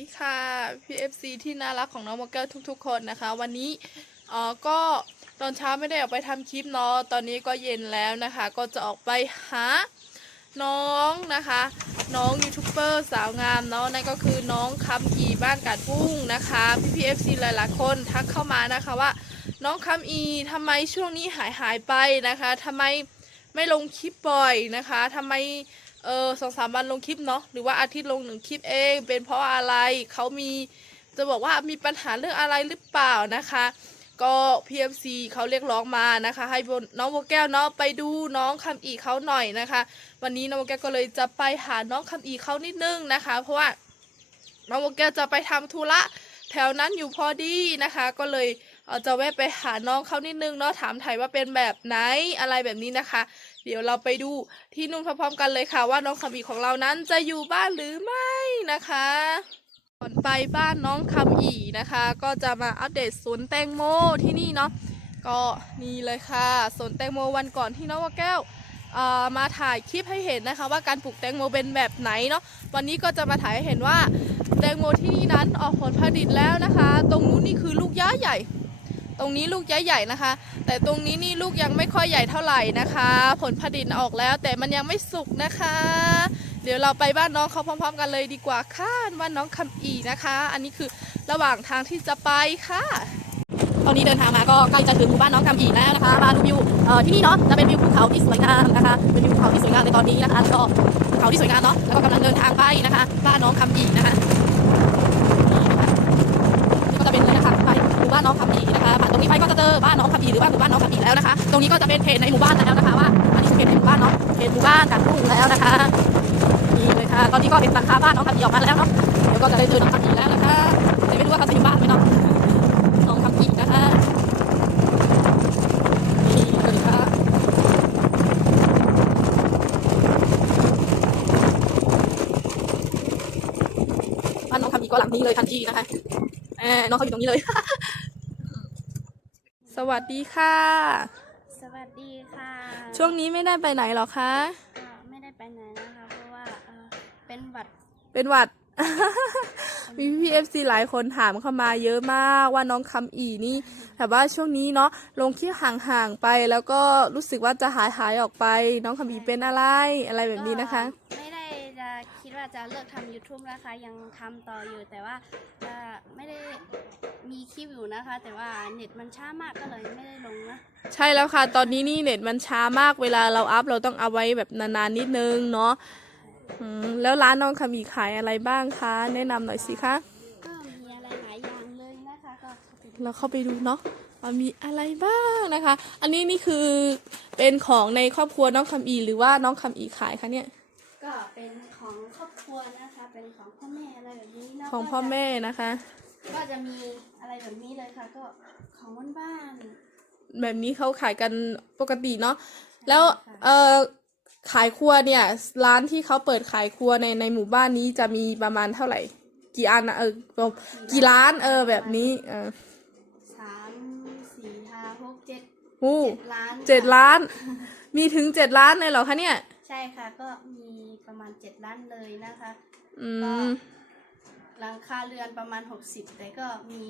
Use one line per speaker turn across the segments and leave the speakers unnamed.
ดีค่ะ PFC ที่น่ารักของน้องโมเกลทุก ๆ คนนะคะ วันนี้เออก็ตอนเช้าไม่ได้ออกไปทำคลิปเนาะตอนนี้ก็เย็นแล้วนะคะ ก็จะออกไปหาน้องนะคะ น้องยูทูบเบอร์สาวงามเนาะนั่นก็คือน้องคำอีบ้านกาดพุ่งนะคะพี่พีเอฟซีหลายๆคนทักเข้ามานะคะว่า น้องคำอีทำไมช่วงนี้หายหายไปนะคะทำไมไม่ลงคลิปบ่อยนะคะทำไม เออสองสามวันลงคลิปเนาะหรือว่าอาทิตย์ลงหนึ่งคลิปเอง เป็นเพราะอะไรเขามีจะบอกว่ามีปัญหาเรื่องอะไรหรือเปล่านะคะ ก็ PFC เขาเรียกร้องมานะคะ ให้น้องโบแก้วเนาะไปดูน้องคำอีเขาหน่อยนะคะ วันนี้น้องโบแก้วก็เลยจะไปหาน้องคำอีเขานิดนึงนะคะ เพราะว่าน้องโบแก้วจะไปทำธุระแถวนั้นอยู่พอดีนะคะ ก็เลยเอ่อจะแวะไปหาน้องเขานิดนึงเนาะถามไถ่ว่าเป็นแบบไหนอะไรแบบนี้นะคะ เดี๋ยวเราไปดูที่นู่นพร้อมๆกันเลยค่ะ ว่าน้องคำอีของเรานั้นจะอยู่บ้านหรือไม่นะคะก่อนไปบ้านน้องคำอีนะคะ ก็จะมาอัปเดตสวนแตงโมที่นี่เนาะก็นี่เลยค่ะสวนแตงโมวันก่อนที่น้องว่าแก้วเอ่อมาถ่ายคลิปให้เห็นนะคะ ว่าการปลูกแตงโมเป็นแบบไหนเนาะวันนี้ก็จะมาถ่ายให้เห็นว่าแตงโมที่นี่นั้นออกผลผลิตแล้วนะคะ ตรงนู้นนี่คือลูกย้าใหญ่ ตรงนี้ลูกย้ายใหญ่นะคะ แต่ตรงนี้นี่ลูกยังไม่ค่อยใหญ่เท่าไหร่นะคะ ผลผลิตออกแล้วแต่มันยังไม่สุกนะคะ เดี๋ยวเราไปบ้านน้องเขาพร้อม ๆ กันเลยดีกว่าค่ะบ้านน้องคำอีนะคะ อันนี้คือระหว่างทางที่จะไปค่ะตอนนี้เดินทางมาก็ใกล้จะถึงหมู่บ้านน้องคำอีแล้วนะคะมาดูวิวที่นี่เนาะจะเป็นวิวภูเขาที่สวยงามนะคะเป็นวิวภูเขาที่สวยงามในตอนนี้นะคะแล้วก็ภูเขาที่สวยงามเนาะแล้วก็กำลังเดินทางไปนะคะ บ้านน้องคำอีนะคะนี่ก็จะเป็นเลยนะคะไปหมู่บ้านน้องคำอีนะคะผ่านตรงนี้ไปก็จะเจอบ้านน้องคำอีหรือว่าหมู่บ้านน้องคำอีแล้วนะคะ ตรงนี้ก็จะเป็นเพจในหมู่บ้านแล้วนะคะว่าอันนี้คือเพจในหมู่บ้านเนาะเพจหมู่บ้านกัดพุ่งแล้วนะคะนี่เลยค่ะ ตอนนี้ก็เห็นหลังคาบ้านน้องคำอีออกมาแล้วเนาะเดี๋ยวก็จะได้เจอน้องคำอีแล้วนะคะแต่ไม่รู้ว่าเขาจะอยู่บ้านไหมเนาะน้องคำอีนะคะนี่เลยค่ะบ้านน้องคำอีก็หลังนี้เลยทันทีนะคะเออน้องเขาอยู่ตรงนี้เลย วัสดีค่ะ
สวัสดีค่ะ
ช่วงนี้ไม่ได้ไปไหนหรอคะ
ก็ไม่ได้ไปไหนนะคะเพราะว่าเอ่อเป็นหวัด
เป็นหวัด มีพี่เอฟซีหลายคนถามเข้ามาเยอะมากว่าน้องคำอีนี่ แต่ว่าช่วงนี้เนาะลงคลิปห่างๆไป แล้วก็รู้สึกว่าจะหายหายๆออกไป น้องคำอีเป็นอะไรอะไรแบบนี้นะคะ
ก็ไม่ได้จะคิดว่าจะเลิกทำ YouTube นะคะยังทำต่ออยู่แต่ว่าจะไม่ได้มีค ลิปอยู่นะคะ แต่ว่าเน็ตมันช้ามากก็เลยไม่ได้ลงนะ
ใช่แล้วค่ะ ตอนนี้นี่เน็ตมันช้ามากเวลาเราอัพเราต้องเอาไว้แบบนานๆนิดนึงเนาะอืมแล้วร้านน้องคำอีขายอะไรบ้างคะแนะนำหน่อยสิคะ
ก็มีอะไรหลายอย่างเลยนะคะก็เข้าไปดู
เราเข้าไปดูเนาะว่ามีอะไรบ้างนะคะ อันนี้นี่คือเป็นของในครอบครัวน้องคำอีหรือว่าน้องคำอีขายคะเนี่ย
ก็เป็นของครอบครัวนะคะ เป็นของพ่อแม่อะไรแบบนี้เนาะ
ของพ่อแม่นะคะ
ก็จะมี อะไรแบบนี้เลยค่ะ ก็ของบ้านๆ
แบบนี้เขาขายกันปกติเนาะแล้วเออขายครัวเนี่ย ร้านที่เขาเปิดขายครัวในในหมู่บ้านนี้จะมีประมาณเท่าไหร่ กี่อันนะเออกี่ร้านเออแบบนี้เออ
สามสี่ห้าหกเจ็ด
หู
เจ็ดล้าน
เจ็ด
ค่ะ
ล้าน มีถึงเจ็ดล้านเลยเหรอคะเนี่ย
ใช่ค่ะ ก็มีประมาณเจ็ดล้านเลยนะคะ
อืม
หลังคาเรือนประมาณหกสิบแต่ก็มี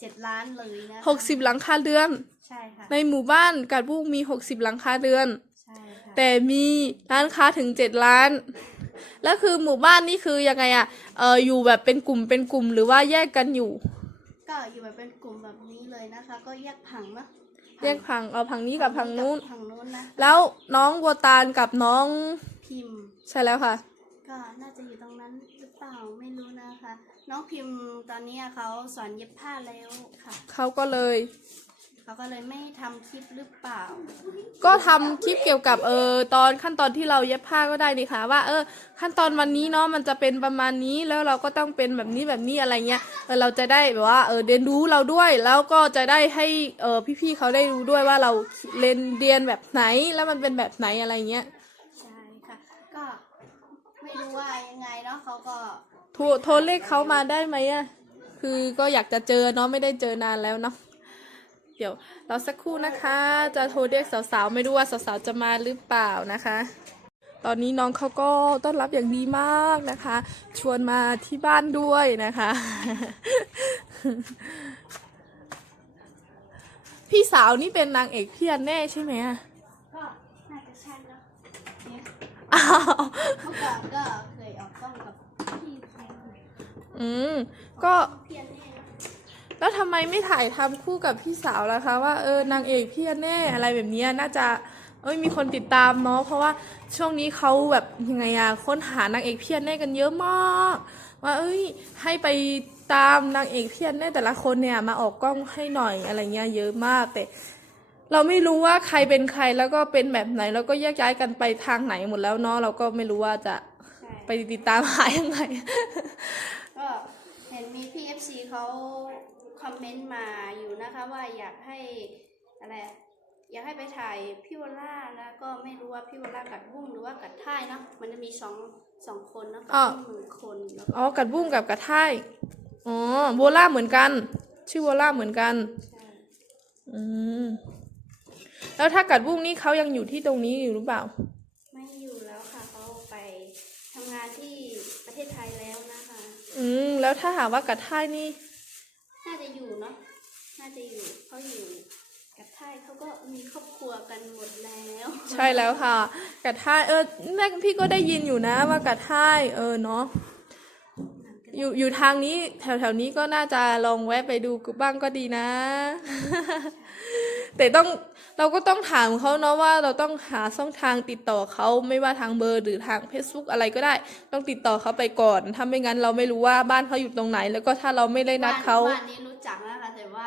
เจ็ดล้านเลยนะคะ
หกสิบหลังคาเรือน
ใช่ค่ะ
ในหมู่บ้านกาดบุ้งมีหกสิบหลังคาเรือน
ใช่ค่ะ
แต่มีร้านค้าถึงเจ็ดล้าน แล้วคือหมู่บ้านนี่คือยังไงอะเอออยู่แบบเป็นกลุ่มเป็นกลุ่มหรือว่าแยกกันอยู่
ก็อยู่แบบเป็นกลุ่มแบบนี้เลยนะคะ ก็แยกผังเนาะ
แยกพังเอาพังนี้กับพังนู้น
ผังนู้นนะ
แล้วน้องบัวตาลกับน้อง
พิมพ์
ใช่แล้วค่ะ
ก็น่าจะอยู่ตรงนั้นหรือ เปล่าไม่รู้นะคะ น้องพิมพ์ตอนนี้เขาสอนเย็บผ้าแล้วค่ะ
เขาก็เลย
เขาก็เลยไม่ทำคลิปหรือเปล่า
ก็ทำคลิปเกี่ยวกับเออตอนขั้นตอนที่เราเย็บผ้าก็ได้ดีค่ะว่าเออ ขั้นตอนวันนี้เนาะมันจะเป็นประมาณนี้แล้วเราก็ต้องเป็นแบบนี้แบบนี้อะไรเงี้ยเออเราจะได้แบบว่าเออเรียนรู้เราด้วย แล้วก็จะได้ให้เออพี่ๆเขาได้รู้ด้วยว่าเราเรียนเรียนแบบไหนแล้วมันเป็นแบบไหนอะไรเงี้ย
ใช่ค่ะก็ไม่รู้ ว่ายังไงเนาะเขาก็
โทรโทรเลขเขามาได้ไหมอะคือก็อยากจะเจอเนาะไม่ได้เจอนานแล้วเนาะเดี๋ยวเราสักครู่นะคะ จะโทรเรียกสาวๆไม่รู้ว่าสาวๆจะมาหรือเปล่านะคะ ตอนนี้น้องเขาก็ต้อนรับอย่างดีมากนะคะ ชวนมาที่บ้านด้วยนะคะ พี่สาวนี่เป็นนางเอกพี่อันแน่ใช่ไหมอะ
ก็น่าจะใช่เนอะเนี่ย
อ้าว
เมื่อก่อนก็เคยออกกล้องกับพี่แฟน
อืม ก็
แล้
วทำไมไม่ถ่ายทำคู่กับพี่สาวล่ะคะ ว่าเออนางเอกพี่อันแน่อะไรแบบนี้น่าจะเอ้ยมีคนติดตามเนาะเพราะว่าช่วงนี้เขาแบบยังไงอะค้นหานางเอกพี่อันแน่กันเยอะมาก ว่าเอ้ยให้ไปตามนางเอกพี่อันแน่แต่ละคนเนี่ยมาออกกล้องให้หน่อยอะไรเงี้ยเยอะมากแต่ เราไม่รู้ว่าใครเป็นใครแล้วก็เป็นแบบไหน แล้วก็แยกย้ายกันไปทางไหนหมดแล้วเนาะเราก็ไม่รู้ว่าจะไปติดตามหายังไง
ก็เห็นมีพี่ FC เขาคอมเมนต์มาอยู่นะคะว่าอยากให้อะไรอะอยากให้ไปถ่ายพี่วอลล่าแล้วก็ไม่รู้ว่าพี่วอลล่ากัดบุ้งหรือว่ากัดท่ายเนาะมันจะมีสองสองคนเนาะกัด
อ๋อ
บุ้งหนึ่งคนแล้วก็
อ๋อกัดบุ้งกับกระท่ายอ๋อโบล่าเหมือนกัน ชื่อโบล่าเหมือนกัน
ใช่
อืมแล้วถ้ากัดบุ้งนี่เขายังอยู่ที่ตรงนี้อยู่หรือเปล่า
ไม่อยู่แล้วค่ะเขาไปทำงานที่ประเทศไทยแล้วนะคะ
อืม แล้วถ้าหากว่ากัดท่ายนี่
น่าจะอยู่เนาะ น่าจะอยู่เขาอยู่กับท่ายเขาก็มีครอบครัวกันหมดแล้ว
ใช่แล้วค่ะกัดท่ายเออแม่พี่ก็ได้ยินอยู่นะ ว่ากัดท่ายเออเนาะ อยู่อยู่ทางนี้แถวแถวนี้ก็น่าจะลองแวะไปดูบ้างก็ดีนะ แต่ต้องเราก็ต้องถามเขาเนาะว่าเราต้องหาช่องทางติดต่อเขาไม่ว่าทางเบอร์หรือทาง Facebook อะไรก็ได้ ต้องติดต่อเขาไปก่อนถ้าไม่งั้นเราไม่รู้ว่าบ้านเขาอยู่ตรงไหน แล้วก็ถ้าเราไม่ได้นัดเขา
บ้านนี้รู้จักนะคะแต่ว่า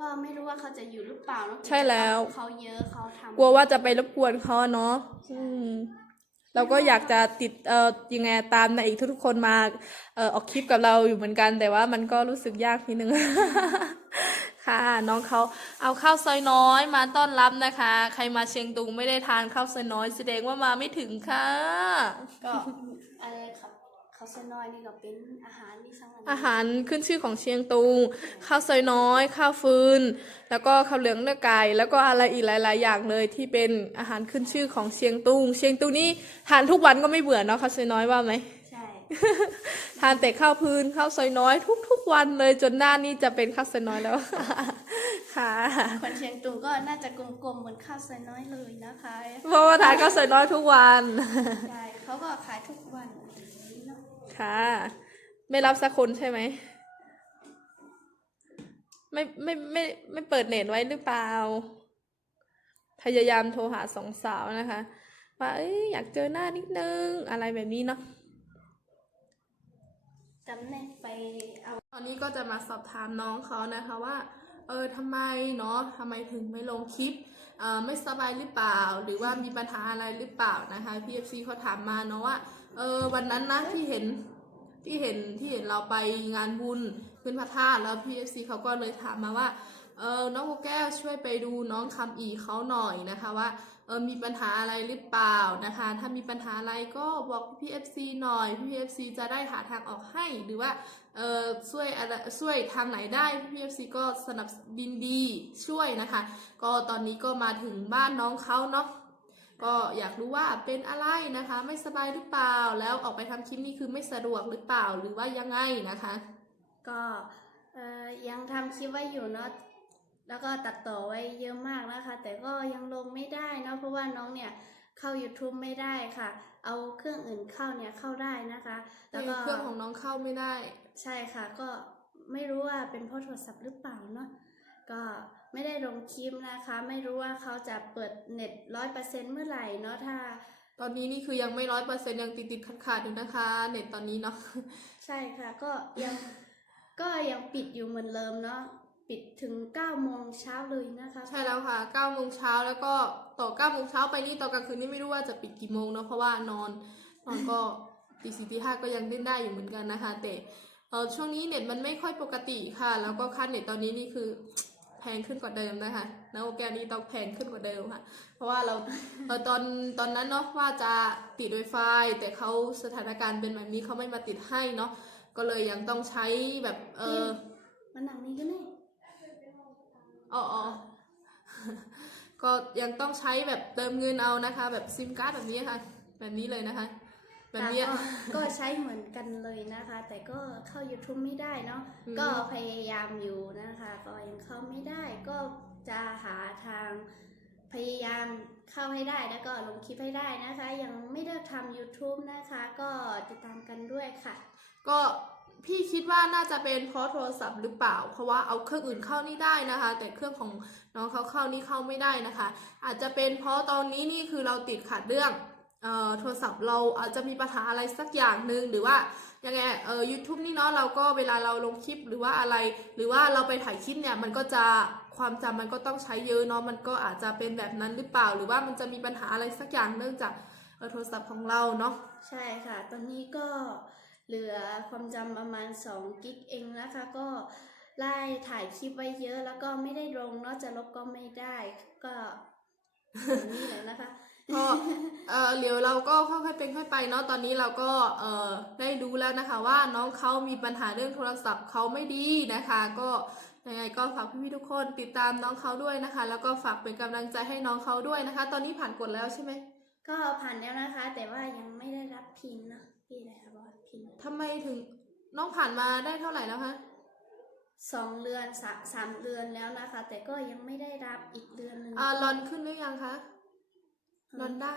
ก็ไม่รู้ว่าเขาจะอยู่หรือเปล่าเนาะ
ใช่แล้ว
เขาเยอะเขาทำ
กลัวว่าจะไปรบกวนเขาเนาะอืมเราก็อยากจะติดเอ่อยังไงตามในอีกทุกๆคนมาเอ่อออกคลิปกับเราอยู่เหมือนกัน แต่ว่ามันก็รู้สึกยากนิดนึง ค่ะน้องเขาเอาข้าวซอยน้อยมาต้อนรับนะคะ ใครมาเชียงตุงไม่ได้ทานข้าวซอยน้อยแสดงว่ามาไม่ถึงค่ะ
ก็อะไรครับเขาเซนอยนี่ก็เป็นอาหารที่สำคัญ
อาหารขึ้นชื่อของเชียงตุงข้าวซอยน้อย ข้าวฟืน แล้วก็ข้าวเหลืองเนื้อไก่แล้วก็อะไรอีกหลาย ๆ อย่างเลยที่เป็นอาหารขึ้นชื่อของเชียงตุงเชียงตุงนี่ทานทุกวันก็ไม่เบื่อเนาะข้าวซอยน้อยว่าไหม
ใช่
ทานแต่ข้าวพื้นข้าวซอยน้อยทุกๆวันเลยจนหน้านี่จะเป็นข้าวซอยน้อยแล้ว ค่ะ
คนเชียงตุงก็น่าจะกลมๆเหมือนข้าวเซนอยเลยนะคะ
เพราะว่าทานข้าวซอยน้อยทุกวัน
ใช่เขาก็ขายทุกวันอย่างนี้เนาะ
ค่ะ ไม่รับสักคนใช่ไหมไม่ไม่ไม่ไม่เปิดเน็ตไว้หรือเปล่า พยายามโทรหาสองสาวนะคะ ว่าเอ้ยอยากเจอหน้านิดนึงอะไรแบบนี้เนาะ
จำแนกไปเอา
ตอนนี้ก็จะมาสอบถามน้องเขานะคะว่า เออทำไมเนาะทำไมถึงไม่ลงคลิปเอ่อไม่สบายหรือเปล่า หรือว่ามีปัญหาอะไรหรือเปล่านะคะพี่เอฟซีเขาถามมาเนาะว่า เออวันนั้นนะที่เห็นที่เห็นที่เห็นเราไปงานบุญขึ้นพระธาตุแล้วพี่เอฟซีเขาก็เลยถามมาว่าเออน้องโมแก้วช่วยไปดูน้องคำอีเขาหน่อยนะคะว่า ออมีปัญหาอะไรหรือเปล่านะคะ ถ้ามีปัญหาอะไรก็บอกพี่เอฟซีหน่อยพี่เอฟซีจะได้หาทางออกให้หรือว่าเออช่วยอะไรช่วยทางไหนได้พี่เอฟซีก็สนับดินดีช่วยนะคะ ก็ตอนนี้ก็มาถึงบ้านน้องเขาเนาะก็อยากรู้ว่าเป็นอะไรนะคะ ไม่สบายหรือเปล่าแล้วออกไปทำคลิปนี่คือไม่สะดวกหรือเปล่าหรือว่ายังไงนะคะ
ก็เออยังทำคลิปไว้อยู่เนาะ แล้วก็ตัดต่อไว้เยอะมากนะคะ แต่ก็ยังลงไม่ได้เนาะเพราะว่าน้องเนี่ยเข้า YouTube ไม่ได้ค่ะ เอาเครื่องอื่นเข้าเนี่ยเข้าได้นะคะ แล้วก็
เครื่องของน้องเข้าไม่ได้
ใช่ค่ะ ก็ไม่รู้ว่าเป็นเพราะโทรศัพท์หรือเปล่าเนาะก็ไม่ได้ลงคลิปนะคะ ไม่รู้ว่าเขาจะเปิดเน็ตร้อยเปอร์เซ็นต์เมื่อไหร่เนาะถ้า
ตอนนี้นี่คือยังไม่ร้อยเปอร์เซ็นต์ยังติดติดขัดขาดๆอยู่นะคะ เน็ตตอนนี้เนาะ
ใช่ค่ะ ก็ยังก็ยังปิดอยู่เหมือนเดิมเนาะ ปิดถึง9โมงเช้าเลยนะคะ
ใช่แล้วค่ะ9โมงเช้าแล้วก็ต่อ9โมงเช้าไปนี่ต่อกลางคืนนี่ไม่รู้ว่าจะปิดกี่โมงเนาะเพราะว่านอนนอนก็ตีสี่ตีห้าก็ยังเล่นได้อยู่เหมือนกันนะคะ แต่เออช่วงนี้เน็ตมันไม่ค่อยปกติค่ะ แล้วก็ค่าเน็ตตอนนี้นี่คือแพงขึ้นกว่าเดิมนะคะนะโอแกนนี้ต้องแพงขึ้นกว่าเดิมค่ะ เพราะว่าเราเออตอนตอนนั้นเนาะว่าจะติด Wi-Fi แต่เขาสถานการณ์เป็นแบบนี้เขาไม่มาติดให้เนาะก็เลยยังต้องใช้แบบเออ
มันหนังนี้ก็ได้
อ๋ออ๋อก็ยังต้องใช้แบบเติมเงินเอานะคะ แบบซิมการ์ดแบบนี้ค่ะไปแบบนี้เลยนะคะ แบบเนี้ย
ค่ะก็ก็ใช้เหมือนกันเลยนะคะ แต่ก็เข้า YouTube ไม่ได้เนาะ
อืม
ก็พยายามอยู่นะคะ ก็ยังเข้าไม่ได้ก็จะหาทางพยายามเข้าให้ได้แล้วก็ลงคลิปให้ได้นะคะ ยังไม่ได้ทำ YouTube นะคะ ก็ติดตามกันด้วยค่ะ
ก็ พี่คิดว่าน่าจะเป็นเพราะโทรศัพท์หรือเปล่า เพราะว่าเอาเครื่องอื่นเข้านี่ได้นะคะ แต่เครื่องของน้องเขาเข้านี่เข้าไม่ได้นะคะ อาจจะเป็นเพราะตอนนี้นี่คือเราติดขัดเรื่องเอ่อโทรศัพท์เราอาจจะมีปัญหาอะไรสักอย่างหนึ่งหรือว่ายังไงเอ่อ YouTube นี่เนาะเราก็เวลาเราลงคลิปหรือว่าอะไร หรือว่าเราไปถ่ายคลิปเนี่ยมันก็จะความจำมันก็ต้องใช้เยอะเนาะมันก็อาจจะเป็นแบบนั้นหรือเปล่า หรือว่ามันจะมีปัญหาอะไรสักอย่างเนื่องจากโทรศัพท์ของเราเนาะ
ใช่ค่ะ ตอนนี้ก็ เหลือความจำประมาณ 2 กิกเองนะคะ ก็ไล่ถ่ายคลิปไว้เยอะ แล้วก็ไม่ได้ลงเนอกจะลบก็ไม่ได้ ก็อย่างนี้เลยนะคะ
ก็เออเดี๋ยวเราก็ค่อยๆเป็นค่อยไปเนาะตอนนี้เราก็เออได้ดูแล้วนะคะ ว่าน้องเขามีปัญหาเรื่องโทรศัพท์เขาไม่ดีนะคะ ก็ยังไงก็ฝากพี่ๆทุกคนติดตามน้องเขาด้วยนะคะ แล้วก็ฝากเป็นกำลังใจให้น้องเขาด้วยนะคะ ตอนนี้ผ่านกฎแล้วใช่ไหม
ก็ผ่านแล้วนะคะ แต่ว่ายังไม่ได้รับพินนะ พี่เลยค่ะบอกพิน
ทำไมถึงน้องผ่านมาได้เท่าไหร่แล้วคะ
สองเดือนสามสามเดือนแล้วนะคะ แต่ก็ยังไม่ได้รับอีกเดือนหนึ่ง
อ่ารอนขึ้นหรือยังคะรอนด้า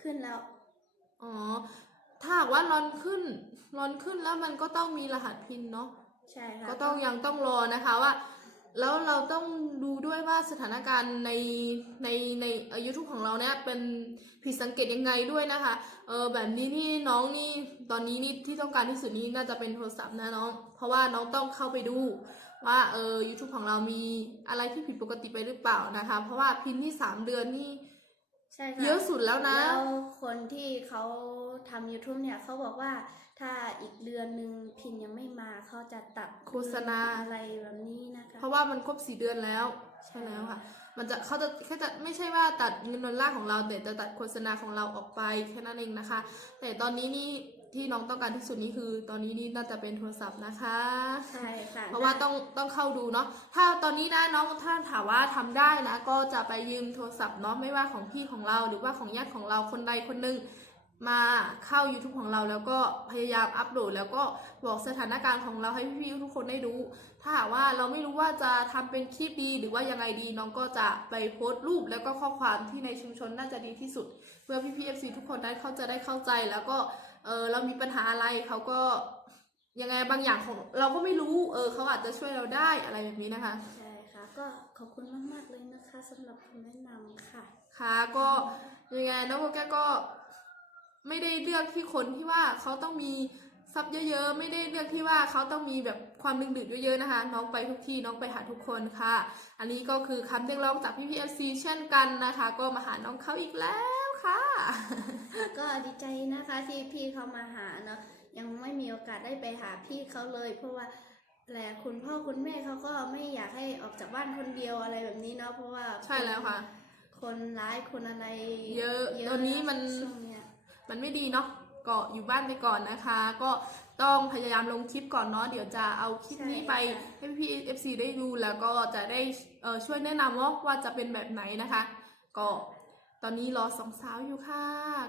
ขึ้นแล้ว
อ๋อ ถ้าหากว่ารอนขึ้นรอนขึ้นแล้วมันก็ต้องมีรหัสพินเนาะ
ใช่ค่ะ
ก็ต้องยังต้องรอนะคะว่า แล้วเราต้องดูด้วยว่าสถานการณ์ในในในยูทูบของเราเนี่ยเป็นผิดสังเกตยังไงด้วยนะคะ เออแบบนี้ที่น้องนี่ตอนนี้นี่ที่ต้องการที่สุดนี่น่าจะเป็นโทรศัพท์นะน้อง เพราะว่าน้องต้องเข้าไปดูว่าเออยูทูบของเรามีอะไรที่ผิดปกติไปหรือเปล่านะคะ เพราะว่าพินที่สามเดือนนี่
ใช่ค่ะ
เยอะสุดแล้วนะ
แล้วคนที่เขาทำ YouTube เนี่ยเขาบอกว่าถ้าอีกเดือนหนึ่งพินยังไม่มาเขาจะตัด
โฆษณา
อะไรแบบนี้นะคะ
เพราะว่ามันครบสี่เดือนแล้ว ใช่แล้วค่ะ มันจะเขาจะแค่จะไม่ใช่ว่าตัดเงินดอลลาร์ของเราแต่จะตัดโฆษณาของเราออกไปแค่นั้นเองนะคะ แต่ตอนนี้นี่ที่น้องต้องการที่สุดนี่คือ ตอนนี้นี่น่าจะเป็นโทรศัพท์นะคะ
ใช่ค่ะ
เพราะว่าต้องต้องเข้าดูเนาะถ้าตอนนี้นะน้องถ้าถามว่าทำได้นะ ก็จะไปยืมโทรศัพท์เนาะไม่ว่าของพี่ของเราหรือว่าของญาติของเราคนใดคนหนึ่ง มาเข้า YouTube ของเราแล้วก็พยายามอัปโหลด แล้วก็บอกสถานการณ์ของเราให้พี่ๆทุกคนได้รู้ ถ้าหากว่าเราไม่รู้ว่าจะทำเป็นคลิปดีหรือว่ายังไงดีน้องก็จะไปโพสต์รูป แล้วก็ข้อความที่ในชุมชนน่าจะดีที่สุด เพื่อพี่ๆ FC ทุกคนนั้นเขาจะได้เข้าใจแล้วก็เออเรามีปัญหาอะไรเขาก็ยังไงบางอย่างของเราก็ไม่รู้เออเขาอาจจะช่วยเราได้อะไรแบบนี้นะคะ
ใช่ค่ะก็ขอบคุณมากๆเลยนะคะสำหรับคำแนะนำค่ะ
ค่ะก็ยังไงน้องโบแกก็ ไม่ได้เลือกที่คนที่ว่าเขาต้องมีทรัพย์เยอะๆ ไม่ได้เลือกที่ว่าเขาต้องมีแบบความดึงดูดเยอะๆนะคะ น้องไปทุกที่น้องไปหาทุกคนค่ะ อันนี้ก็คือคำเรียกร้องจากพี่พีเอฟซีเช่นกันนะคะ ก็มาหาน้องเขาอีกแล้วค่ะ
ก็ดีใจนะคะที่พี่เขามาหาเนาะยังไม่มีโอกาสได้ไปหาพี่เขาเลย เพราะว่าแหละคุณพ่อคุณแม่เขาก็ไม่อยากให้ออกจากบ้านคนเดียวอะไรแบบนี้เนาะเพราะว่า
ใช่แล้วค่ะ
คนร้ายคนอะไร
เยอะตอนนี้มัน
ช่วงเนี้ย
มันไม่ดีเนาะก็อยู่บ้านไปก่อนนะคะ ก็ต้องพยายามลงคลิปก่อนเนาะเดี๋ยวจะเอาคลิปนี้ไปให้พี่เอฟซีได้ดูแล้วก็จะได้เอ่อช่วยแนะนำว่าว่าจะเป็นแบบไหนนะคะ ก็ตอนนี้รอสองสาวอยู่ค่ะ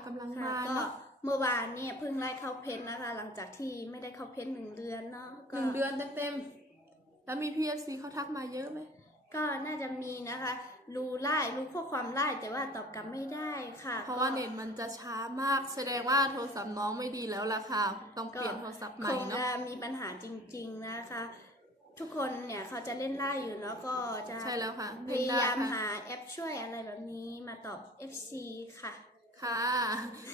กำลัง
ค่ะ
มา
ก็
เนาะ
เมื่อวานเนี่ยเพิ่งไล่เข้าเพนนะคะ หลังจากที่ไม่ได้เข้าเพนหนึ่งเดือนเนาะ
ห
ก็
นึ่งเดือนเต็มๆแล้วมีพี่เอฟซีเขาทักมาเยอะไหม
ก็น่าจะมีนะคะ รู้ไล่รู้ข้อความไล่แต่ว่าตอบกลับไม่ได้ค่ะ
เพราะว่าเน็ตมันจะช้ามาก แสดงว่าโทรศัพท์น้องไม่ดีแล้วล่ะค่ะ ต้องเปลี่ยนโทรศัพท์ให
ค
ม่
ง
เนาะ
จะมีปัญหาจริง ๆนะคะ ทุกคนเนี่ยเขาจะเล่นไล่อยู่เนาะก็จะ
ใช่แล้วค่ะ
พ
เล่น
ยา
ได้
ยาม
ค่ะ
หาแอปช่วยอะไรแบบนี้มาตอบ FC ค่ะ
ค่ะ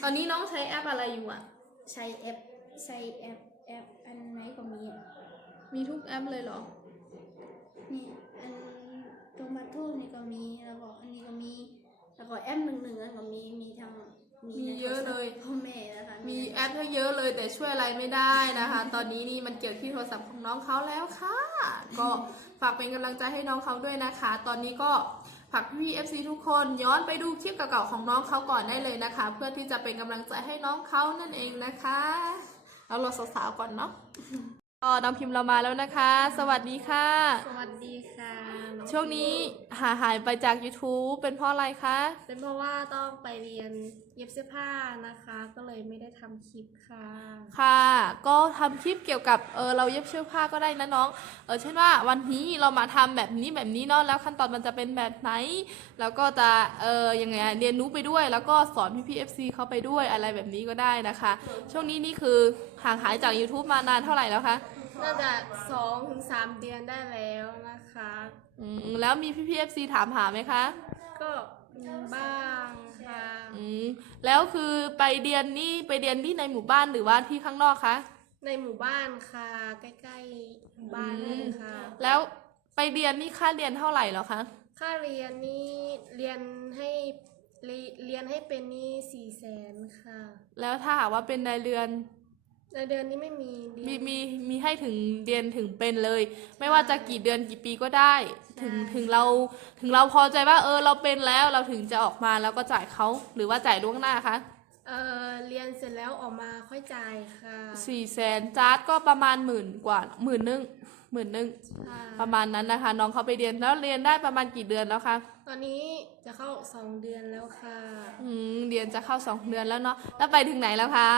ตอนนี้น้องใช้แอปอะไรอยู่อะ
ใช้แอปใช้แอปแอปอันไหนก็มีอะ
มีทุกแอปเลยเหรอ
นี่อันตร งบัตรทูบนี่ก็มีแล้วก็อันนี้ก็มี แล้วก็แอปหนึ่งหนึ่งอันก็มีมีทั้ง
มีเยอะเลย
ในโทรศัพท์พ่อแม่นะคะ
มีแอปเยอะเลยแต่ช่วยอะไรไม่ได้นะคะ ตอนนี้นี่มันเกี่ยวที่โทรศัพท์ของน้องเขาแล้วค่ะ ก็ฝากเป็นกำลังใจให้น้องเขาด้วยนะคะ ตอนนี้ก็ฝากพี่ๆ FC ทุกคนย้อนไปดูคลิปเก่าๆของน้องเขาก่อนได้เลยนะคะ เพื่อที่จะเป็นกำลังใจให้น้องเขานั่นเองนะคะเรารอสาวๆก่อนเนาะก็น้องพิมพ์เรามาแล้วนะคะ สวัสดีค่ะ
สวัสดีค่ะ
อง
ช่วงนี้หาหายไปจาก YouTube เป็นเพราะอะไรคะ
เป็นเพราะว่าต้องไปเรียนเย็บเสื้อผ้านะคะ ก็เลยไม่ได้ทำคลิปค่ะ
ค่ะ ก็ทำคลิปเกี่ยวกับเออเราเย็บเสื้อผ้าก็ได้นะน้อง เออเช่นว่าวันนี้เรามาทำแบบนี้แบบนี้เนาะแล้วขั้นตอนมันจะเป็นแบบไหน แล้วก็จะเออยังไงอะเรียนรู้ไปด้วย แล้วก็สอนพี่พีเอฟซีเขาไปด้วยอะไรแบบนี้ก็ได้นะคะ ช่วงนี้นี่คือห่างหายจาก YouTube มานานเท่าไหร่แล้วคะ
น่าจะสองถึงสามเดือนได้แล้วนะคะ
อืมแล้วมีพี่พีเอฟซีถามหาไหมคะ
ก็มีบ้างค่ะ
อืมแล้วคือไปเรียนนี่ไปเรียนที่ในหมู่บ้านหรือว่าที่ข้างนอกคะ
ในหมู่บ้านค่ะ ใกล้ๆหมู่บ้านเลยค่ะ
แล้วไปเรียนนี่ค่าเรียนเท่าไหร่แล้วคะ
ค่าเรียนนี่เรียนให้เรีเรียนให้เป็นนี่สี่แสนค่ะ
แล้วถ้าหากว่าเป็นรายเดือน
ในเดือนนี้ไม่มีเรียน
มีมีมีให้ถึงเรียนถึงเป็นเลย ไม่ว่าจะกี่เดือนกี่ปีก็ได้ ถึง
ใช่
ถึงเราถึงเราพอใจว่าเออเราเป็นแล้วเราถึงจะออกมาแล้วก็จ่ายเขาหรือว่าจ่ายล่วงหน้าคะ
เออ เรียนเสร็จแล้วออกมาค่อยจ่ายค่ะ
สี่แสนจาร์ดก็ประมาณหมื่นกว่าหมื่นนึงหมื่นนึง
ค่ะ
ประมาณนั้นนะคะ น้องเขาไปเรียนแล้วเรียนได้ประมาณกี่เดือนแล้วคะ
ตอนนี้จะเข้าสองเดือนแล้วค่ะ
อืมเรียนจะเข้าสองเดือนแล้วเนาะแล้วไปถึงไหนแล้วคะ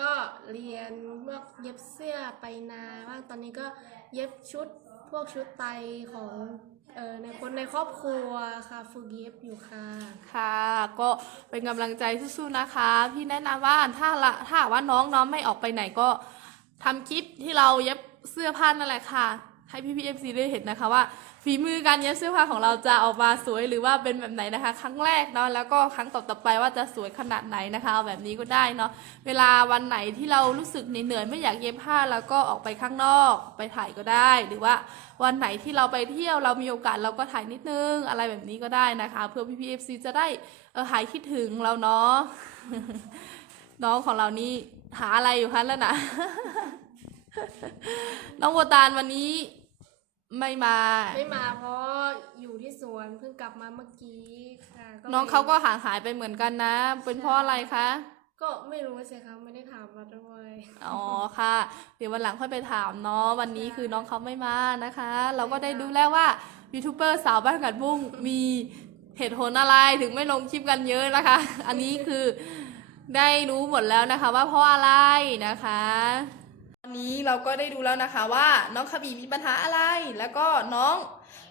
ก็เรียนเมื่อเย็บเสื้อไปนาบ้างตอนนี้ก็เย็บชุดพวกชุดไตของ เออในคนในครอบครัวค่ะฟูกิฟอยู่ค่ะ
ค่ะ ก็เป็นกำลังใจสู้ๆนะคะ พี่แนะนำว่าถ้าละถ้าว่าน้องน้องไม่ออกไปไหนก็ทำคลิปที่เราเย็บเสื้อผ้านั่นแหละค่ะ ให้พี่พีเอฟซีได้เห็นนะคะว่า ฝีมือการเย็บเสื้อผ้าของเราจะออกมาสวยหรือว่าเป็นแบบไหนนะคะ ครั้งแรกเนาะแล้วก็ครั้งต่อๆไปว่าจะสวยขนาดไหนนะคะเอาแบบนี้ก็ได้เนาะเวลาวันไหนที่เรารู้สึกเหนื่อยๆไม่อยากเย็บผ้าแล้วก็ออกไปข้างนอกไปถ่ายก็ได้ หรือว่าวันไหนที่เราไปเที่ยวเรามีโอกาสเราก็ถ่ายนิดนึงอะไรแบบนี้ก็ได้นะคะ เพื่อพี่พีเอฟซีจะได้เออหายคิดถึงเราเนาะน้องของเรานี่หาอะไรอยู่คะแล้วนะน้องโบตานวันนี้ ไม่มา
ไม่มาเพราะอยู่ที่สวนเพิ่งกลับมาเมื่อกี้ค่ะลย
น้องเขาก็ห่างหายไปเหมือนกันนะ เป็นเพราะอะไรคะ
ก็ไม่รู้สิคะไม่ได้ถามมาด้วย
อ๋อค่ะ เดี๋ยววันหลังค่อยไปถามเนาะวันนี้คือน้องเขาไม่มานะคะ เราก็ได้ดูแล้วว่ายูทูบเบอร์สาวบ้านกัดบุ้งมีเหตุผลอะไรถึงไม่ลงคลิปกันเยอะนะคะ อันนี้คือได้รู้หมดแล้วนะคะว่าเพราะอะไรนะคะ วันนี้เราก็ได้ดูแล้วนะคะว่าน้องคบีมีปัญหาอะไร แล้วก็น้อง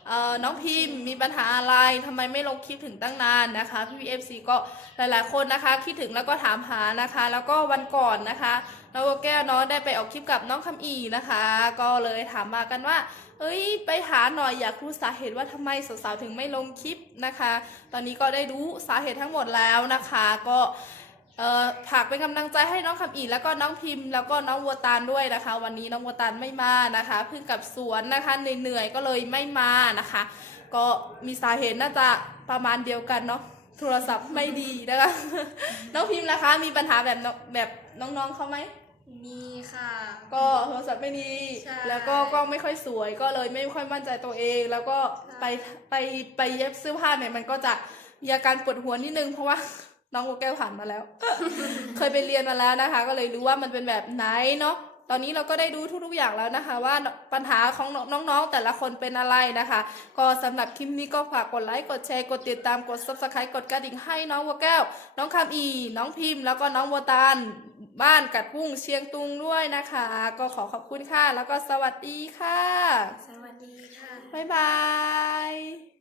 ออน้องพิมพ์มีปัญหาอะไรทำไมไม่ลงคลิปถึงตั้งนานนะคะพี่พีเอฟซีก็หลายๆคนนะคะคิดถึงแล้วก็ถามหานะคะ แล้วก็วันก่อนนะคะน้องโบแก้วเนาะได้ไปออกคลิปกับน้องคำอีนะคะ ก็เลยถามมากันว่า เอ้ย ไปหาหน่อยอยากรู้สาเหตุว่าทำไมสาวๆถึงไม่ลงคลิปนะคะ ตอนนี้ก็ได้รู้สาเหตุทั้งหมดแล้วนะคะ ก็ เอ่อฝากเป็นกำลังใจให้น้องคำอีแล้วก็น้องพิมพ์ แล้วก็น้องวัวตาลด้วยนะคะ วันนี้น้องวัวตาลไม่มานะคะเพิ่งกลับสวนนะคะเหนื่อยๆก็เลยไม่มานะคะ ก็มีสาเหตุน่าจะประมาณเดียวกันเนาะโทรศัพท์ไม่ดีนะคะ น้องพิมพ์นะคะ มีปัญหาแบบน้องแบบน้องๆเขาไหม
มีค่ะ
ก็โทรศัพท์ไม่ดี
ใช่
แล้วก็กล้องไม่ค่อยสวย ก็เลยไม่ค่อยมั่นใจตัวเอง แล้วก็
ใช่
ไปไปไปเย็บเสื้อผ้าเนี่ยมันก็จะมีอาการปวดหัวนิดนึงเพราะว่า น้องโกแก้วผ่านมาแล้ว เคยไปเรียนมาแล้วนะคะ ก็เลยรู้ว่ามันเป็นแบบไหนเนาะตอนนี้เราก็ได้รู้ทุกๆอย่างแล้วนะคะ ว่าปัญหาของน้องๆ แต่ละคนเป็นอะไรนะคะ ก็สำหรับคลิปนี้ก็ฝากกดไลค์กดแชร์กดติดตามกด subscribe กดกระดิ่งให้น้องวัวแก้ว น้องคำอี น้องพิมพ์ แล้วก็น้องวัวตาลบ้านกัดพุ่งเชียงตุงด้วยนะคะ ก็ขอขอบคุณค่ะ แล้วก็สวัสดีค่ะ
สวัสดีค่ะ
บ๊ายบาย